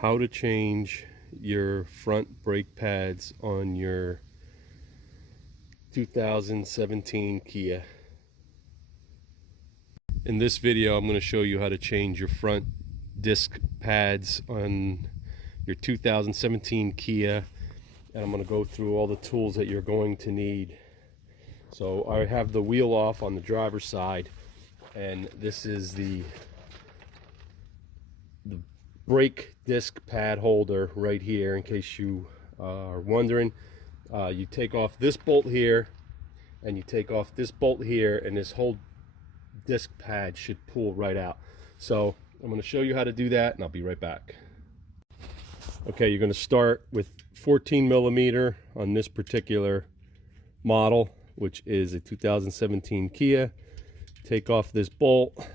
how to change your front brake pads on your 2017 Kia. In this video, I'm going to show you how to change your front disc pads on your 2017 Kia, and I'm going to go through all the tools that you're going to need. So I have the wheel off on the driver's side, and this is the brake disc pad holder right here. In case you are wondering, you take off this bolt here and you take off this bolt here, and this whole disc pad should pull right out. So I'm going to show you how to do that, and I'll be right back. Okay, you're going to start with 14 millimeter on this particular model, which is a 2017 Kia. Take off this bolt,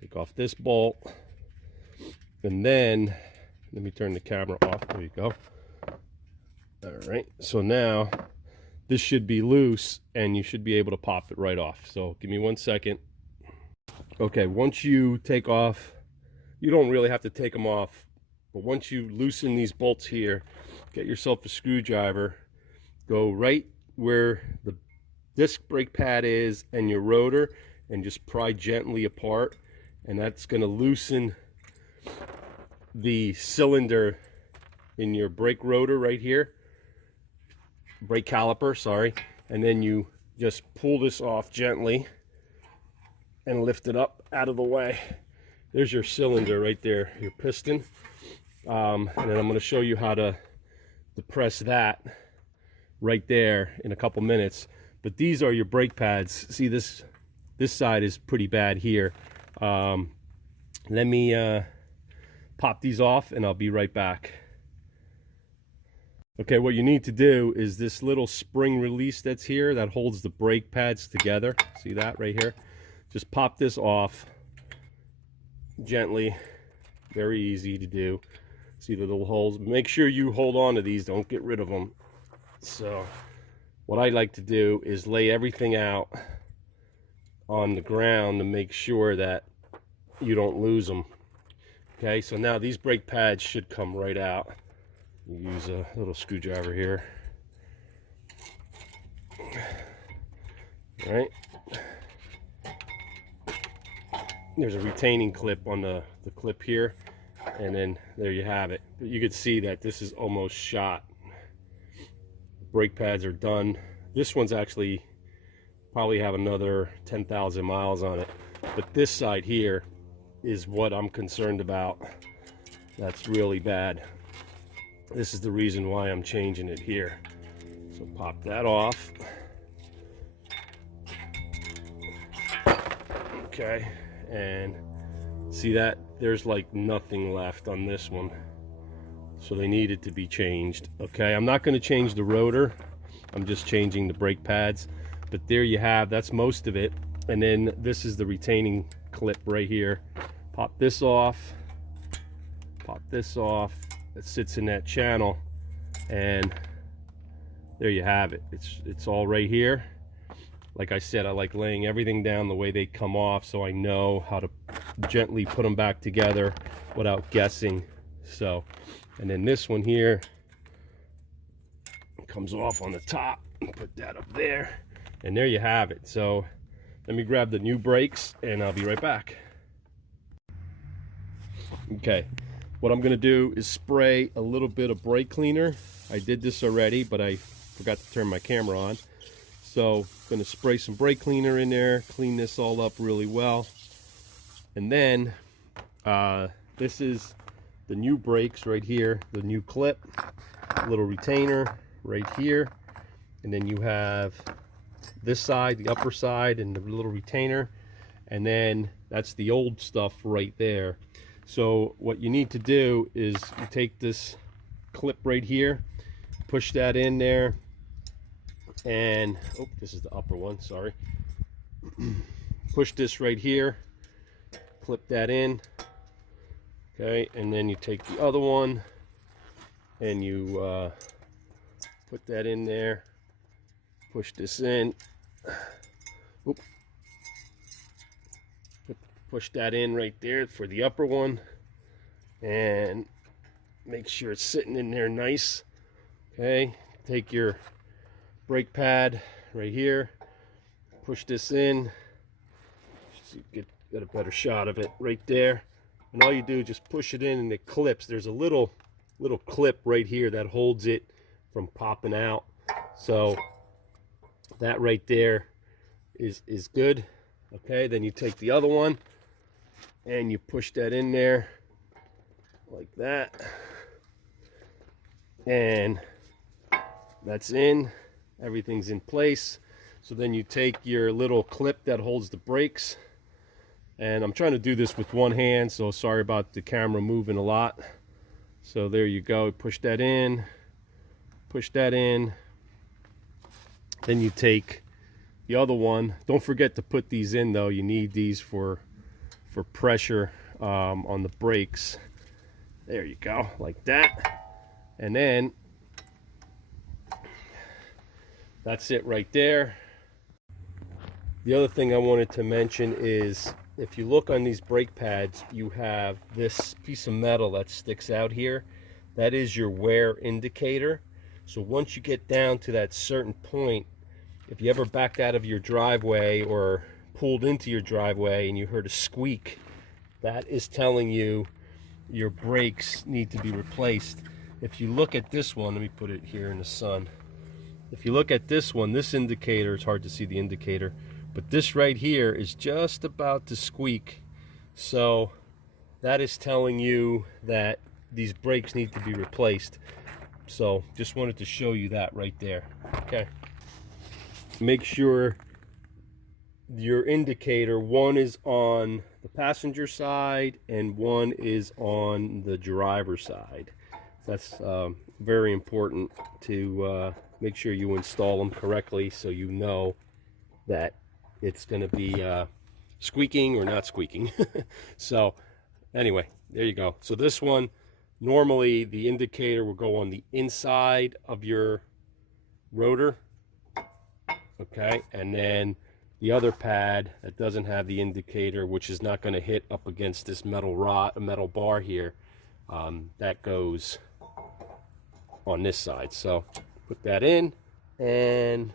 take off this bolt, and then let me turn the camera off. There you go. All right, so now this should be loose and you should be able to pop it right off. So give me 1 second. Okay, once you take off, you don't really have to take them off, but once you loosen these bolts here, get yourself a screwdriver, go right where the disc brake pad is and your rotor, and just pry gently apart, and that's going to loosen the cylinder in your brake rotor right here, brake caliper, sorry. And then you just pull this off gently and lift it up out of the way. There's your cylinder right there, your piston. And then I'm going to show you how to depress that right there in a couple minutes. But these are your brake pads. See, this side is pretty bad here. Let me pop these off and I'll be right back. Okay, what you need to do is this little spring release that's here that holds the brake pads together. See that right here? Just pop this off gently. Very easy to do. See the little holes? Make sure you hold on to these, don't get rid of them. So what I like to do is lay everything out on the ground to make sure that you don't lose them. Okay, so now these brake pads should come right out. You use a little screwdriver here. All right. There's a retaining clip on the clip here, and then there you have it. You can see that this is almost shot. Brake pads are done. This one's actually probably have another 10,000 miles on it, but this side here is what I'm concerned about. That's really bad. This is the reason why I'm changing it here. So pop that off. Okay, and see that there's like nothing left on this one, so they needed to be changed. Okay, I'm not going to change the rotor, I'm just changing the brake pads. But there you have, that's most of it. And then this is the retaining clip right here. Pop this off, pop this off. It sits in that channel, and there you have it. It's all right here. Like I said, I like laying everything down the way they come off, so I know how to gently put them back together without guessing. So, and then this one here comes off on the top. Put that up there, and there you have it. So let me grab the new brakes and I'll be right back. Okay, what I'm going to do is spray a little bit of brake cleaner. I did this already, but I forgot to turn my camera on. So I'm going to spray some brake cleaner in there, clean this all up really well. And then this is the new brakes right here, the new clip, little retainer right here. And then you have this side, the upper side, and the little retainer. And then that's the old stuff right there. So what you need to do is you take this clip right here, push that in there, and oh, this is the upper one, sorry. Push this right here, clip that in. Okay, and then you take the other one and you put that in there, push this in. Oop. Push that in right there for the upper one, and make sure it's sitting in there nice. Okay, take your brake pad right here, push this in, so you get a better shot of it right there. And all you do is just push it in and it clips. There's a little clip right here that holds it from popping out. So that right there is good. Okay, then you take the other one and you push that in there like that, and that's in. Everything's in place. So then you take your little clip that holds the brakes, and I'm trying to do this with one hand, so sorry about the camera moving a lot. So there you go, push that in, push that in. Then you take the other one. Don't forget to put these in though. You need these for pressure on the brakes. There you go, like that. And then that's it right there. The other thing I wanted to mention is if you look on these brake pads, you have this piece of metal that sticks out here. That is your wear indicator. So once you get down to that certain point, if you ever backed out of your driveway or pulled into your driveway and you heard a squeak, that is telling you your brakes need to be replaced. If you look at this one, let me put it here in the sun. If you look at this one, this indicator, it's hard to see the indicator, but this right here is just about to squeak. So that is telling you that these brakes need to be replaced. So just wanted to show you that right there. Okay. Make sure your indicator, one is on the passenger side and one is on the driver's side. That's very important to make sure you install them correctly so you know that it's going to be squeaking or not squeaking. So anyway, there you go. So this one, normally the indicator will go on the inside of your rotor. Okay, and then the other pad that doesn't have the indicator, which is not going to hit up against this metal bar here, that goes on this side. So put that in and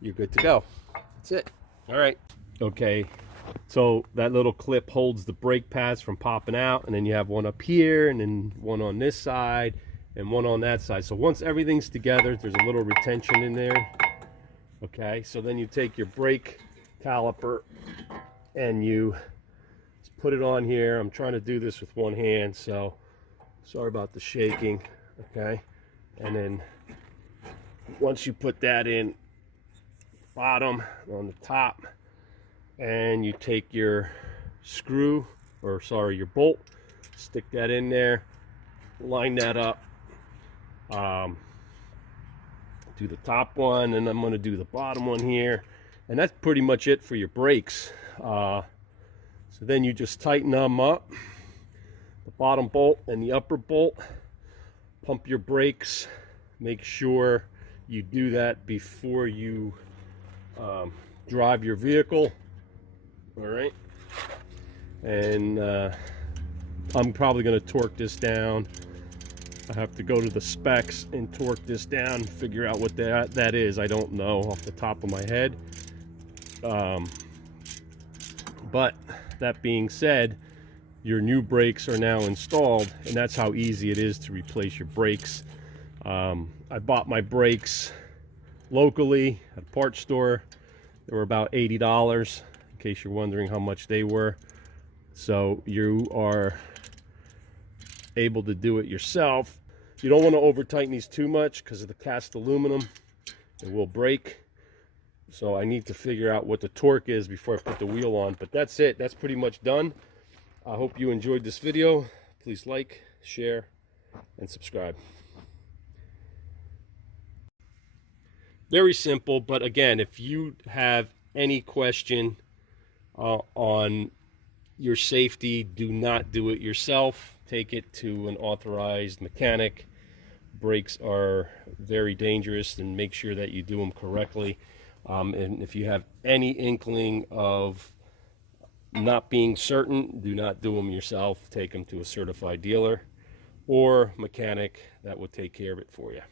you're good to go. That's it. All right. Okay, so that little clip holds the brake pads from popping out, and then you have one up here and then one on this side and one on that side. So once everything's together, there's a little retention in there. Okay, so then you take your brake caliper and you just put it on here. I'm trying to do this with one hand, so sorry about the shaking. Okay, and then once you put that in, bottom on the top, and you take your screw, or sorry, your bolt, stick that in there, line that up. Do the top one, and I'm going to do the bottom one here, and that's pretty much it for your brakes. So then you just tighten them up, the bottom bolt and the upper bolt, pump your brakes. Make sure you do that before you drive your vehicle. All right, and I'm probably going to torque this down. I have to go to the specs and torque this down and figure out what that is. I don't know off the top of my head. But that being said, your new brakes are now installed, and that's how easy it is to replace your brakes. I bought my brakes locally at a parts store. They were about $80, in case you're wondering how much they were. So you are able to do it yourself. You don't want to over tighten these too much because of the cast aluminum. It will break. So I need to figure out what the torque is before I put the wheel on. But that's it. That's pretty much done. I hope you enjoyed this video. Please like, share, and subscribe. Very simple, but again, if you have any question on your safety, do not do it yourself. Take it to an authorized mechanic. Brakes are very dangerous, and make sure that you do them correctly. And if you have any inkling of not being certain, do not do them yourself. Take them to a certified dealer. or mechanic that will take care of it for you.